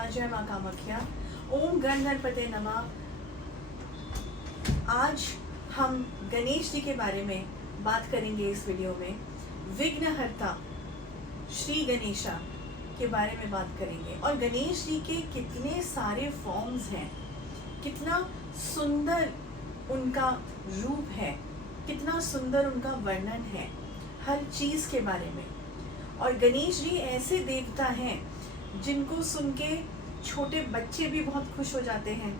नमः, जय माँ कामाख्या, ओम गण गणपते नमः। आज हम गणेश जी के बारे में बात करेंगे इस वीडियो में। विघ्नहर्ता श्री गणेशा के बारे में बात करेंगे और गणेश जी के कितने सारे फॉर्म्स हैं, कितना सुंदर उनका रूप है, कितना सुंदर उनका वर्णन है, हर चीज के बारे में। और गणेश जी ऐसे देवता हैं जिनको सुन के छोटे बच्चे भी बहुत खुश हो जाते हैं,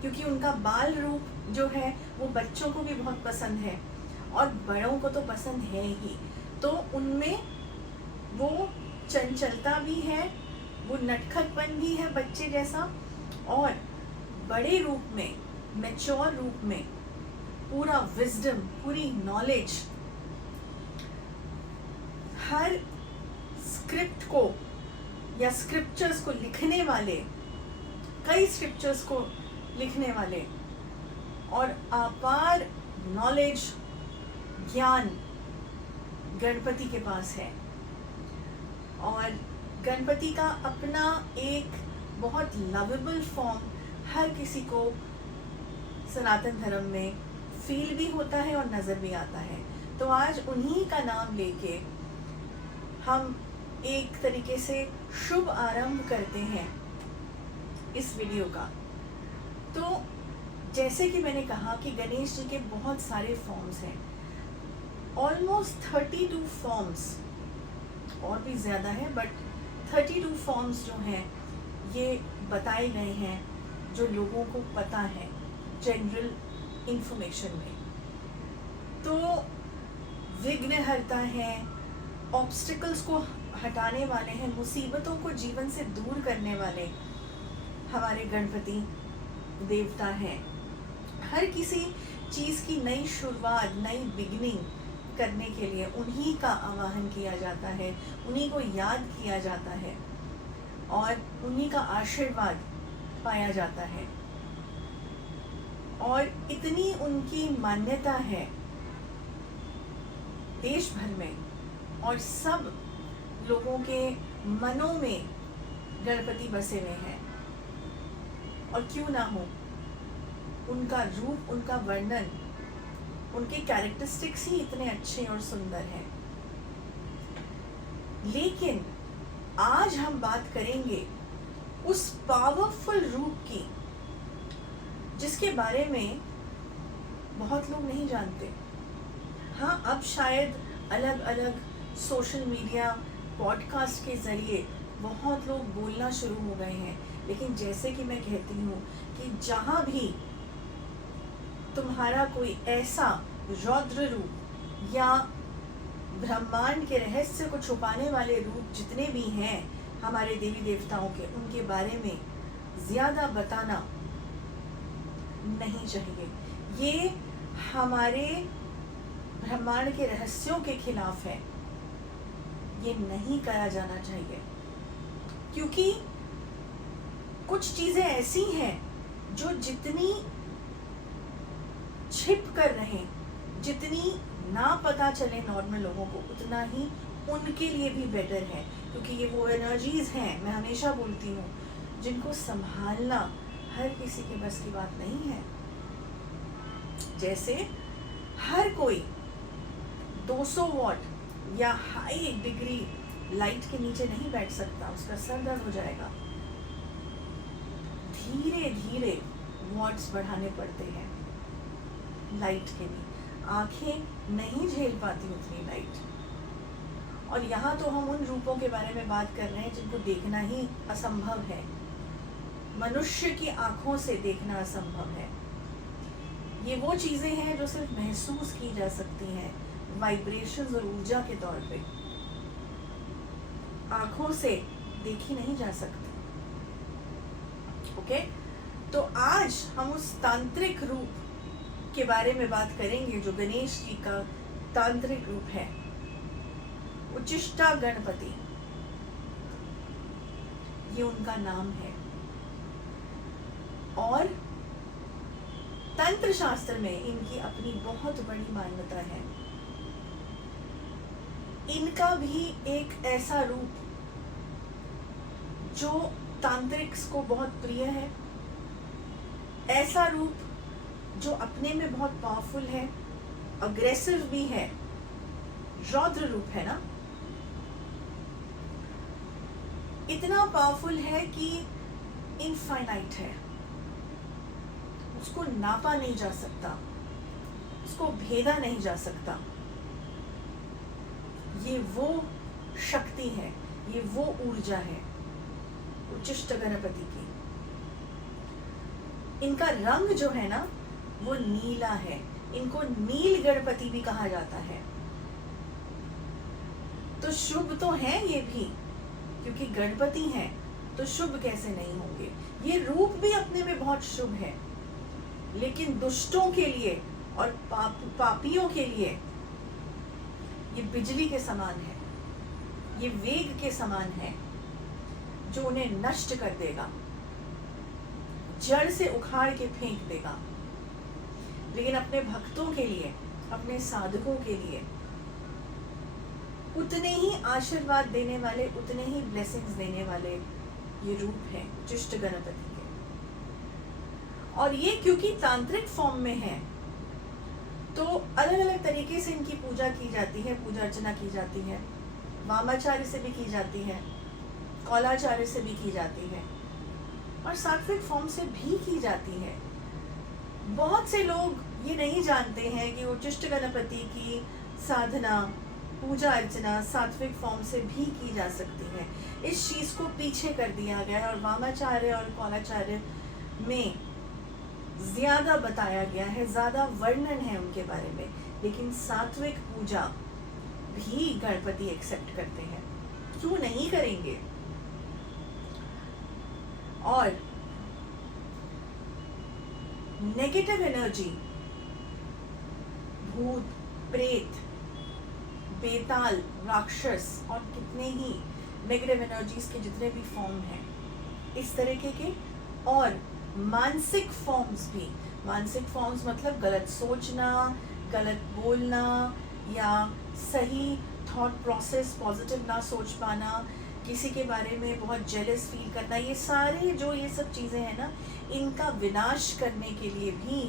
क्योंकि उनका बाल रूप जो है वो बच्चों को भी बहुत पसंद है और बड़ों को तो पसंद है ही। तो उनमें वो चंचलता भी है, वो नटखटपन भी है बच्चे जैसा, और बड़े रूप में, मैच्योर रूप में पूरा विजडम, पूरी नॉलेज, हर स्क्रिप्ट को या स्क्रिप्चर्स को लिखने वाले, कई स्क्रिप्चर्स को लिखने वाले और अपार नॉलेज, ज्ञान गणपति के पास है। और गणपति का अपना एक बहुत लवेबल फॉर्म हर किसी को सनातन धर्म में फील भी होता है और नजर भी आता है। तो आज उन्हीं का नाम लेके हम एक तरीके से शुभ आरंभ करते हैं इस वीडियो का। तो जैसे कि मैंने कहा कि गणेश जी के बहुत सारे फॉर्म्स हैं, ऑलमोस्ट 32 फॉर्म्स, और भी ज़्यादा है, बट 32 फॉर्म्स जो हैं ये बताए गए हैं जो लोगों को पता है जनरल इंफॉर्मेशन में। तो विघ्नहर्ता है, ऑब्स्टिकल्स को हटाने वाले हैं, मुसीबतों को जीवन से दूर करने वाले हमारे गणपति देवता हैं। हर किसी चीज़ की नई शुरुआत, नई बिगनिंग करने के लिए उन्हीं का आवाहन किया जाता है, उन्हीं को याद किया जाता है और उन्हीं का आशीर्वाद पाया जाता है। और इतनी उनकी मान्यता है देश भर में, और सब लोगों के मनों में गणपति बसे हुए हैं। और क्यों ना हो, उनका रूप, उनका वर्णन, उनके कैरेक्टरिस्टिक्स ही इतने अच्छे और सुंदर हैं। लेकिन आज हम बात करेंगे उस पावरफुल रूप की जिसके बारे में बहुत लोग नहीं जानते। हाँ, अब शायद अलग अलग सोशल मीडिया, पॉडकास्ट के ज़रिए बहुत लोग बोलना शुरू हो गए हैं, लेकिन जैसे कि मैं कहती हूँ कि जहाँ भी तुम्हारा कोई ऐसा रौद्र रूप या ब्रह्मांड के रहस्य को छुपाने वाले रूप जितने भी हैं हमारे देवी देवताओं के, उनके बारे में ज़्यादा बताना नहीं चाहिए। ये हमारे ब्रह्मांड के रहस्यों के खिलाफ है, ये नहीं करा जाना चाहिए। क्योंकि कुछ चीजें ऐसी हैं जो जितनी छिप कर रहें, जितनी ना पता चले नॉर्मल लोगों को, उतना ही उनके लिए भी बेटर है। क्योंकि ये वो एनर्जीज हैं, मैं हमेशा बोलती हूँ, जिनको संभालना हर किसी के बस की बात नहीं है। जैसे हर कोई 200 वॉट या हाई डिग्री लाइट के नीचे नहीं बैठ सकता, उसका सर दर्द हो जाएगा। धीरे धीरे वॉट्स बढ़ाने पड़ते हैं लाइट के भी, आंखें नहीं झेल पाती उतनी लाइट। और यहाँ तो हम उन रूपों के बारे में बात कर रहे हैं जिनको देखना ही असंभव है, मनुष्य की आंखों से देखना असंभव है। ये वो चीजें हैं जो सिर्फ महसूस की जा सकती हैं, वाइब्रेशंस और ऊर्जा के तौर पे, आंखों से देखी नहीं जा सकती। ओके, तो आज हम उस तांत्रिक रूप के बारे में बात करेंगे जो गणेश जी का तांत्रिक रूप है, उच्चिष्टा गणपति, ये उनका नाम है। और तंत्र शास्त्र में इनकी अपनी बहुत बड़ी मान्यता है। इनका भी एक ऐसा रूप जो तांत्रिक्स को बहुत प्रिय है। ऐसा रूप जो अपने में बहुत पावरफुल है, अग्रेसिव भी है, रौद्र रूप है ना, इतना पावरफुल है कि इनफाइनाइट है, उसको नापा नहीं जा सकता, उसको भेदा नहीं जा सकता। ये वो शक्ति है, ये वो ऊर्जा है उच्चिष्ट गणपति की। इनका रंग जो है ना वो नीला है, इनको नील गणपति भी कहा जाता है। तो शुभ तो है ये भी, क्योंकि गणपति हैं तो शुभ कैसे नहीं होंगे। ये रूप भी अपने में बहुत शुभ है, लेकिन दुष्टों के लिए और पापियों के लिए ये बिजली के समान है, ये वेग के समान है जो उन्हें नष्ट कर देगा, जड़ से उखाड़ के फेंक देगा। लेकिन अपने भक्तों के लिए, अपने साधकों के लिए उतने ही आशीर्वाद देने वाले, उतने ही ब्लेसिंग्स देने वाले ये रूप है उच्चिष्ट गणपति के। और ये क्योंकि तांत्रिक फॉर्म में है तो अलग अलग तरीके से इनकी पूजा की जाती है, पूजा अर्चना की जाती है। वामाचार्य से भी की जाती है, कौलाचार्य से भी की जाती है, और सात्विक फॉर्म से भी की जाती है। बहुत से लोग ये नहीं जानते हैं कि उच्चिष्ट गणपति की साधना, पूजा अर्चना सात्विक फॉर्म से भी की जा सकती है। इस चीज को पीछे कर दिया गया है और वामाचार्य और कौलाचार्य में ज्यादा बताया गया है, ज्यादा वर्णन है उनके बारे में। लेकिन सात्विक पूजा भी गणपति एक्सेप्ट करते हैं, क्यों नहीं करेंगे। और नेगेटिव एनर्जी, भूत, प्रेत, बेताल, राक्षस और कितने ही नेगेटिव एनर्जीज के जितने भी फॉर्म हैं इस तरीके के, और मानसिक फॉर्म्स भी। मानसिक फॉर्म्स मतलब गलत सोचना, गलत बोलना, या सही थॉट प्रोसेस पॉजिटिव ना सोच पाना, किसी के बारे में बहुत जेलस फील करना, ये सारे जो ये सब चीज़ें हैं ना, इनका विनाश करने के लिए भी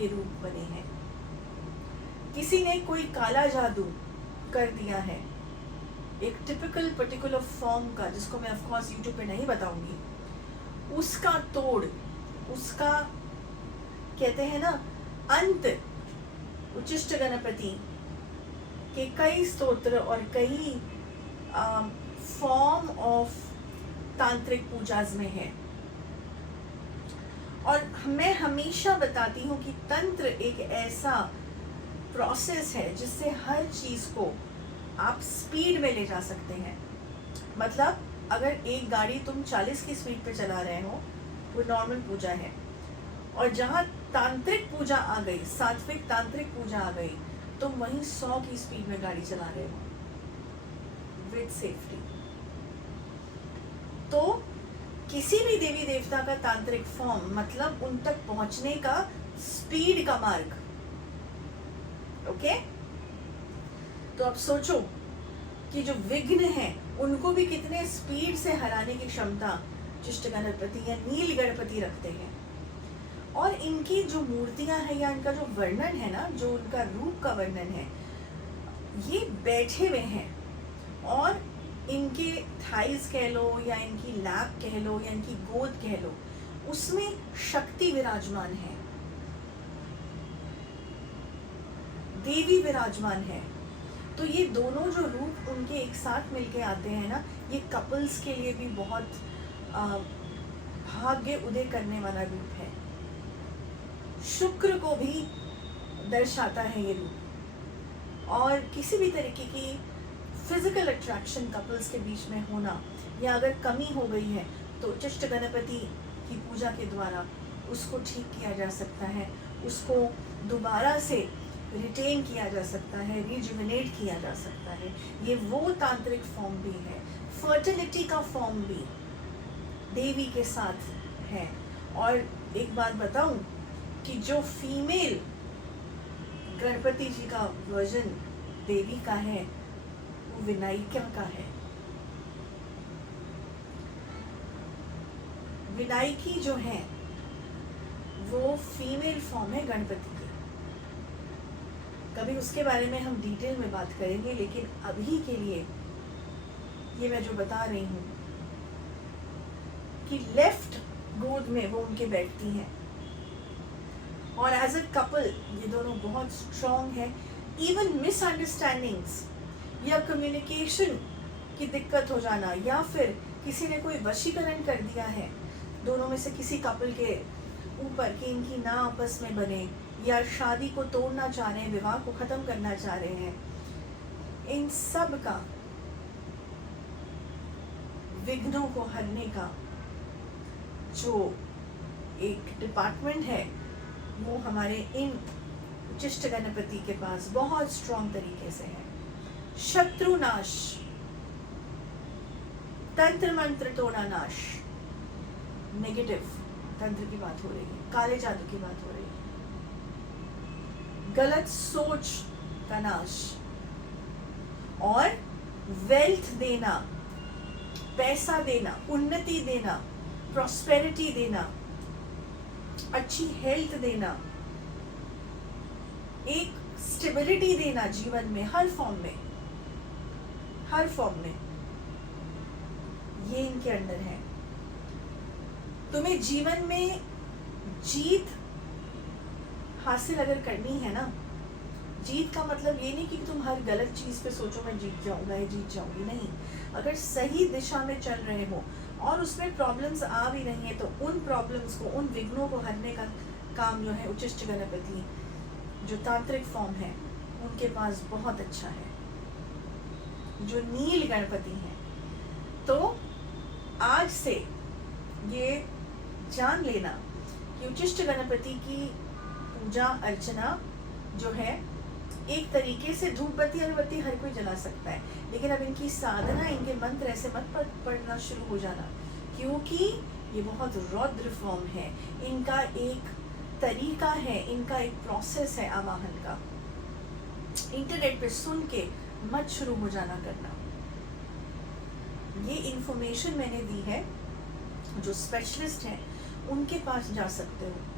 ये रूप बने हैं। किसी ने कोई काला जादू कर दिया है एक टिपिकल पर्टिकुलर फॉर्म का, जिसको मैं ऑफ कोर्स यूट्यूब पे नहीं बताऊंगी, उसका तोड़, उसका कहते हैं ना अंत, उच्चिष्ट गणपति के कई स्तोत्र और कई फॉर्म ऑफ तांत्रिक पूजाज में है। और मैं हमेशा बताती हूँ कि तंत्र एक ऐसा प्रोसेस है जिससे हर चीज को आप स्पीड में ले जा सकते हैं। मतलब अगर एक गाड़ी तुम 40 की स्पीड पे चला रहे हो, वो नॉर्मल पूजा है, और जहाँ तांत्रिक पूजा आ गई, सात्विक तांत्रिक पूजा आ गई, तुम वहीं 100 की स्पीड में गाड़ी चला रहे हो विद सेफ्टी। तो किसी भी देवी देवता का तांत्रिक फॉर्म मतलब उन तक पहुंचने का स्पीड का मार्ग। ओके, तो अब सोचो कि जो विघ्न है उनको भी कितने स्पीड से हराने की क्षमता उच्चिष्ट गणपति या नील गणपति रखते हैं। और इनकी जो मूर्तियां हैं या इनका जो वर्णन है ना, जो उनका रूप का वर्णन है, ये बैठे हुए हैं और इनके थाइज कह लो या इनकी लैप कह लो या इनकी गोद कह लो, उसमें शक्ति विराजमान है, देवी विराजमान है। तो ये दोनों जो रूप उनके एक साथ मिलके आते हैं ना, ये कपल्स के लिए भी बहुत भाग्य उदय करने वाला रूप है। शुक्र को भी दर्शाता है ये रूप। और किसी भी तरीके की फिजिकल अट्रैक्शन कपल्स के बीच में होना या अगर कमी हो गई है तो उच्चिष्ट गणपति की पूजा के द्वारा उसको ठीक किया जा सकता है, उसको दोबारा से रिटेन किया जा सकता है, रिजुविनेट किया जा सकता है। ये वो तांत्रिक फॉर्म भी है। फर्टिलिटी का फॉर्म भी देवी के साथ है। और एक बात बताऊं कि जो फीमेल गणपति जी का वर्जन देवी का है वो विनायिका का है। विनायकी जो है वो फीमेल फॉर्म है गणपति की। कभी उसके बारे में हम डिटेल में बात करेंगे, लेकिन अभी के लिए ये मैं जो बता रही हूँ कि लेफ्ट गोद में वो उनके बैठती हैं और एज अ कपल ये दोनों बहुत स्ट्रॉन्ग है। इवन मिसअंडरस्टैंडिंग्स या कम्युनिकेशन की दिक्कत हो जाना या फिर किसी ने कोई वशीकरण कर दिया है दोनों में से किसी कपल के ऊपर कि इनकी ना आपस में बने, या शादी को तोड़ना चाह रहे हैं, विवाह को ख़त्म करना चाह रहे हैं, इन सब का विघ्नों को हरने का जो एक डिपार्टमेंट है वो हमारे इन उचिष्ट गणपति के पास बहुत स्ट्रॉन्ग तरीके से है। शत्रुनाश, तंत्र मंत्र तोड़ा नाश, नेगेटिव तंत्र की बात हो रही है, काले जादू की बात हो रही है, गलत सोच का नाश, और वेल्थ देना, पैसा देना, उन्नति देना, प्रॉस्पेरिटी देना, अच्छी हेल्थ देना, एक स्टेबिलिटी देना जीवन में हर फॉर्म में, हर फॉर्म में, ये इनके अंदर है। तुम्हें जीवन में जीत हासिल अगर करनी है ना, जीत का मतलब ये नहीं कि तुम हर गलत चीज पे सोचो मैं जीत जाऊंगा या जीत जाऊंगी, नहीं। अगर सही दिशा में चल रहे हो और उसमें प्रॉब्लम्स आ भी रही हैं तो उन प्रॉब्लम्स को, उन विघ्नों को हरने का काम जो है उचिष्ट गणपति जो तांत्रिक फॉर्म है उनके पास बहुत अच्छा है, जो नील गणपति हैं। तो आज से ये जान लेना कि उचिष्ट गणपति की पूजा अर्चना जो है एक तरीके से धूप बत्ती अगरबत्ती हर कोई जला सकता है, लेकिन अब इनकी साधना, इनके मंत्र ऐसे मत पढ़ना शुरू हो जाना, क्योंकि ये बहुत रौद्र फॉर्म है। इनका एक तरीका है, इनका एक प्रोसेस है आवाहन का। इंटरनेट पे सुन के मत शुरू हो जाना करना। ये इंफॉर्मेशन मैंने दी है, जो स्पेशलिस्ट हैं उनके पास जा सकते हो।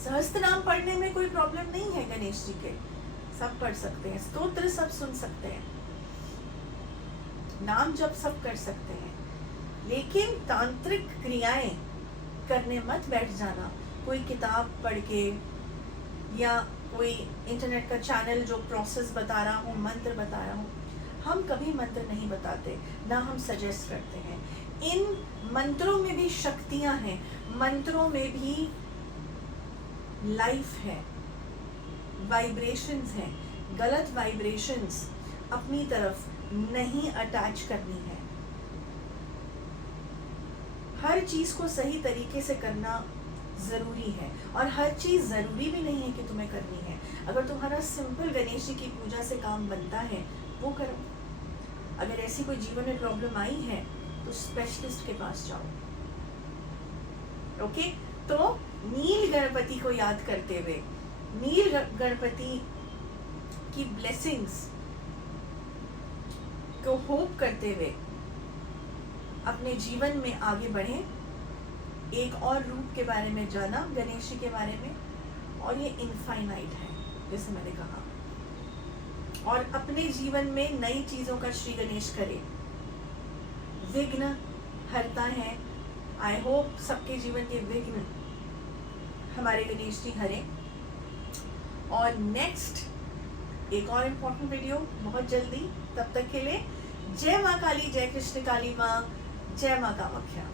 सहस्त्र नाम पढ़ने में कोई प्रॉब्लम नहीं है गणेश जी के, सब पढ़ सकते हैं, स्तोत्र सब सुन सकते हैं, नाम जप सब कर सकते हैं, लेकिन तांत्रिक क्रियाएं करने मत बैठ जाना। कोई किताब पढ़ के या कोई इंटरनेट का चैनल जो प्रोसेस बता रहा हूँ, मंत्र बता रहा हूँ, हम कभी मंत्र नहीं बताते, ना हम सजेस्ट करते हैं। इन मंत्रों में भी शक्तियां हैं, मंत्रों में भी लाइफ है, वाइब्रेशंस हैं। गलत वाइब्रेशंस अपनी तरफ नहीं अटैच करनी है। हर चीज को सही तरीके से करना जरूरी है, और हर चीज जरूरी भी नहीं है कि तुम्हें करनी है। अगर तुम्हारा सिंपल गणेश जी की पूजा से काम बनता है वो करो। अगर ऐसी कोई जीवन में प्रॉब्लम आई है तो स्पेशलिस्ट के पास जाओ। ओके, तो नील गणपति को याद करते हुए, नील गणपति की ब्लेसिंग्स को होप करते हुए अपने जीवन में आगे बढ़ें। एक और रूप के बारे में जाना गणेश जी के बारे में, और ये इनफाइनाइट है जैसे मैंने कहा, और अपने जीवन में नई चीजों का श्री गणेश करे। विघ्न हरता है। आई होप सबके जीवन के विघ्न हमारे गणेश जी हरे। और नेक्स्ट एक और इम्पोर्टेंट वीडियो बहुत जल्दी, तब तक के लिए जय माँ काली, जय कृष्ण काली माँ, जय माँ कामाख्या।